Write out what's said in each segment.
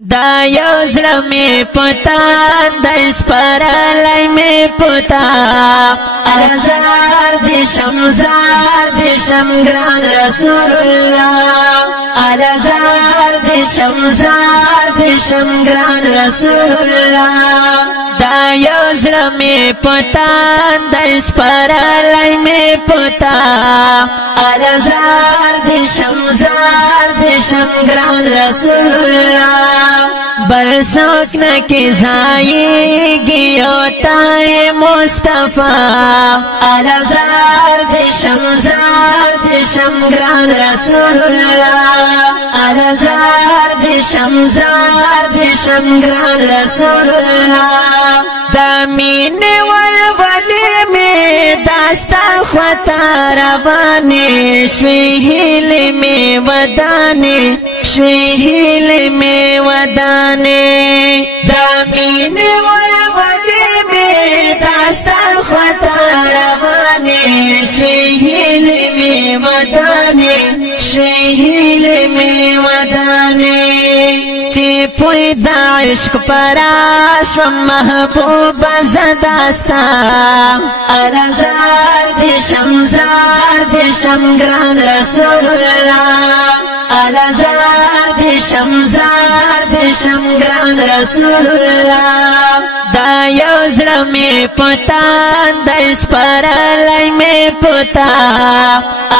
دا یو زړه می پتا د سپرلای می پتا ارزار دی شمزار دی شمګران رسول الله ارزار دی شمزار دی شمګران رسول الله دا یو زړه می پتا د سپرلای می پتا ارزار دی شمزار دی شمګران رسول الله بل سوک نکی زائیگی اوتای مصطفیٰ ارزار دی شمزار دی شمگران رسول اللہ ارزار دی شمزار دی شمگران رسول اللہ دا مین والولی میں داستا خطا روانی شوی ہیل میں ودانی شوی ہیل میں ودانی دا مین والولی میں داستا خطا روانی شوی ہیل میں ودانی شوی ہیل میں ودانی چی پوی دا عشق پراش و محبوب زداستا ارزار دی شمزار دی شمگران رسول اللہ ارزار دی شمزار دی شمگران رسول اللہ دا یو زړه می پتا د سپرلای می پتا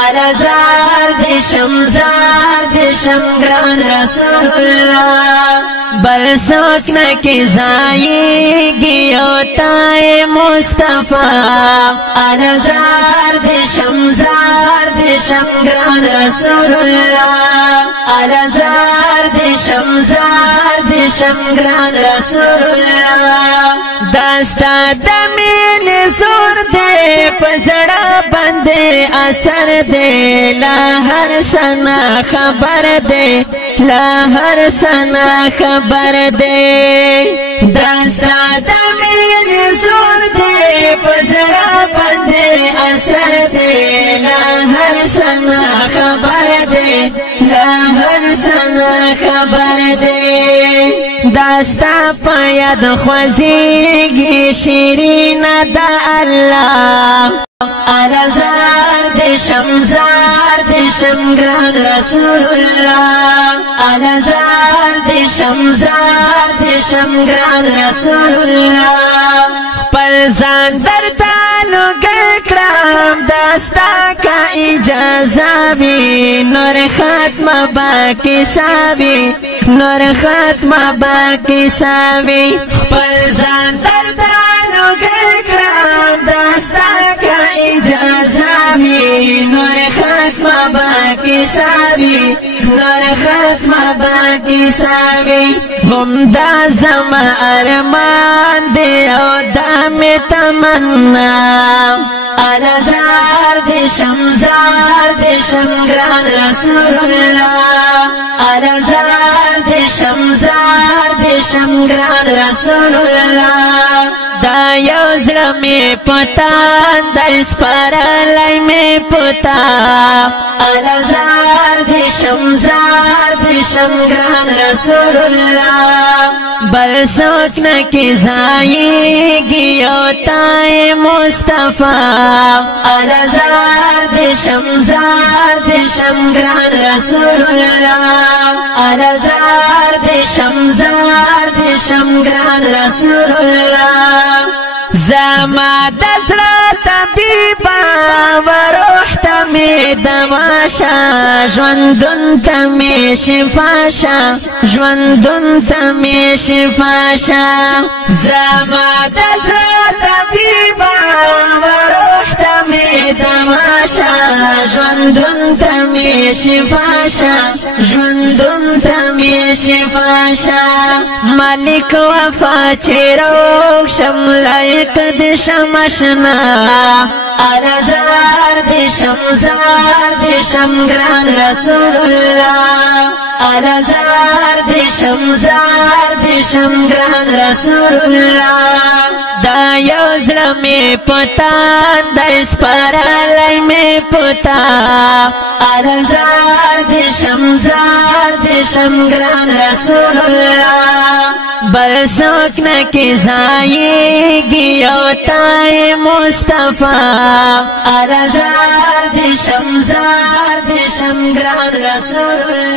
ارزار دی شمزار دی شمگران رسول اللہ بل سوک نکی زائیگی اوتای مصطفیٰ ارزار دی شمزار دی شمگران رسول اللہ ارزار دی شمزار دی شمگران رسول اللہ داستا دمین زور دے پزڑا بندے اثر دے لا ہر سنا خبر دے لا ہر سنا خبر دے داستا دمین زور دے پزڑا بندے اثر دے لا ہر سنا خبر دے لا ہر سنا خبر دے داستا پاید خوزیگی شیرین دا اللہ ارزار دی شمزار دی شمگران رسول اللہ ارزار دی شمزار دی شمگران رسول اللہ پل زان در تالو گکرام داستا کا اجازہ بھی نور ختم باقی سابی نور ختم باقی سابی پل زان در تالو گکرام داستا کا اجازہ بھی نور ختم باقی سابی نور ختم باقی سابی هم دا زما ارمان دی او دا می تمنا ارزار دی شمزار دی شمگران رسول اللہ ارزار دی شمزار دی شمگران رسول اللہ دا یو زړه می پتا د سپرلای می پتا ارزار دی شمزار دی شمگران رسول اللہ بل سوک نکی زائیگی اوتای مصطفیٰ ارزار دی شمزار دی شمگران رسول اللہ ارزار دی شمزار دی شمگران رسول اللہ زما دزړه طبيبا وروح ته می دماشا ژوندون ته می شفاشا ژوندون ته می شفاشا زما دزړه طبيبا وروح ته می دماشا ژوندون ته می شفاشا ژوندون ته می شفاشا مالک وفا چیروک شملای د شمشنا ارزار دی شمزار دی شمگران رسول اللہ ارزار دی شمزار دی شمگران رسول اللہ دا یو زړه می پتا د سپارلای می پتا ارزار دې شم ګران رسول الله بل څوک نه کې ځایږي او تای مصطفی ارزار دې شم ګران رسول الله